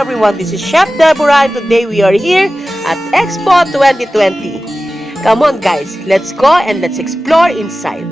everyone, this is Chef Deborah and today we are here at Expo 2020. Come on guys, let's go and let's explore inside.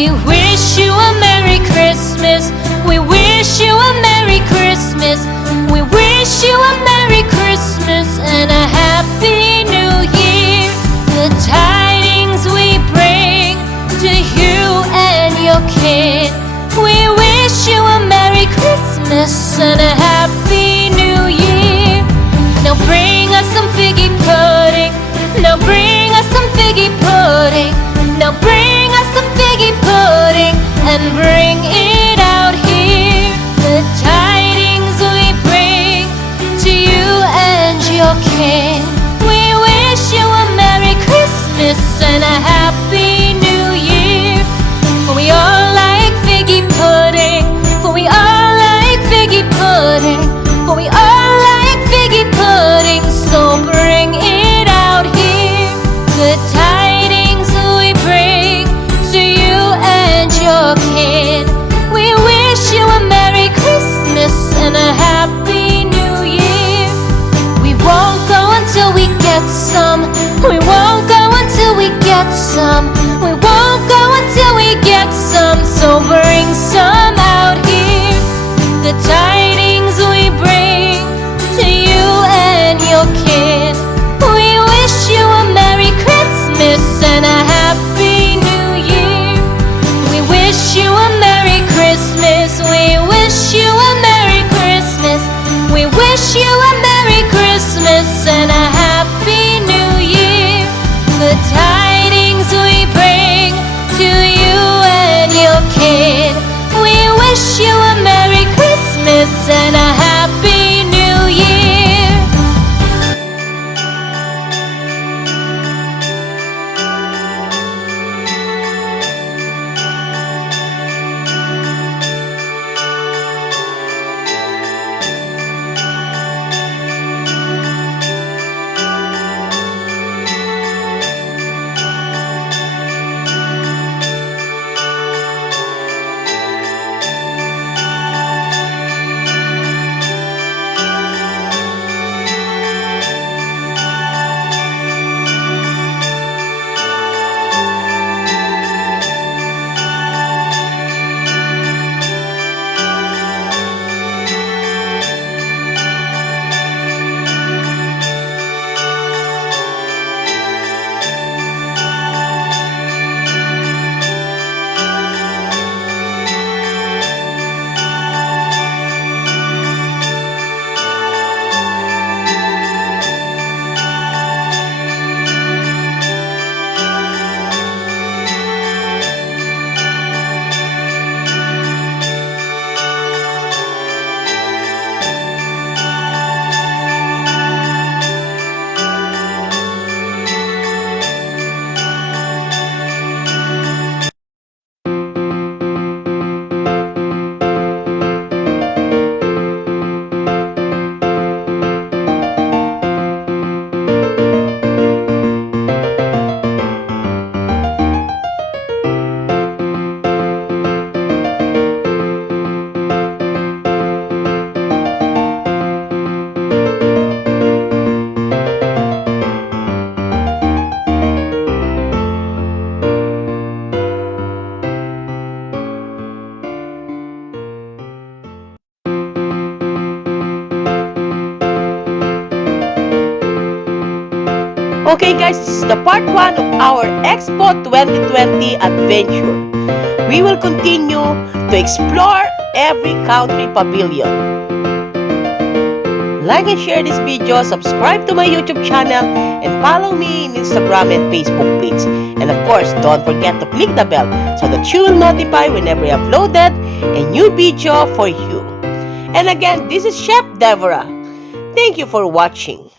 We wish you a Merry Christmas. We wish you a Merry Christmas. We wish you a Merry Christmas and a Happy New Year. The tidings we bring to you and your kin. We wish you a Merry Christmas and a Happy New Year. Now bring us some figgy pudding. Now bring us some figgy pudding. Now bring us some figgy pudding and bring it out here. The tidings we bring to you and your kin. We wish you a Merry Christmas and a Happy New Year. For we all like figgy pudding. For we all like figgy pudding. For we all like figgy pudding. So bring it out here. The tidings we bring to you and your kin. We wish you a Merry Christmas and a Happy New Year. We won't go until we get some. We won't go until we get some. We won't go until we get some. So bring some out here. The tidings we bring to you and your kin. We wish you a Merry Christmas and a Happy New Year. We wish you a Merry Christmas. We wish you a Merry Christmas. We wish you a Merry Christmas and a Happy New Year. The tidings we bring to you and your kin. We wish you a Merry Christmas and a Happy New Year. Okay guys, this is the part 1 of our Expo 2020 adventure. We will continue to explore every country pavilion. Like and share this video, subscribe to my YouTube channel, and follow me in Instagram and Facebook page. And of course, don't forget to click the bell so that you will notify whenever I uploaded a new video for you. And again, this is Chef Deborah. Thank you for watching.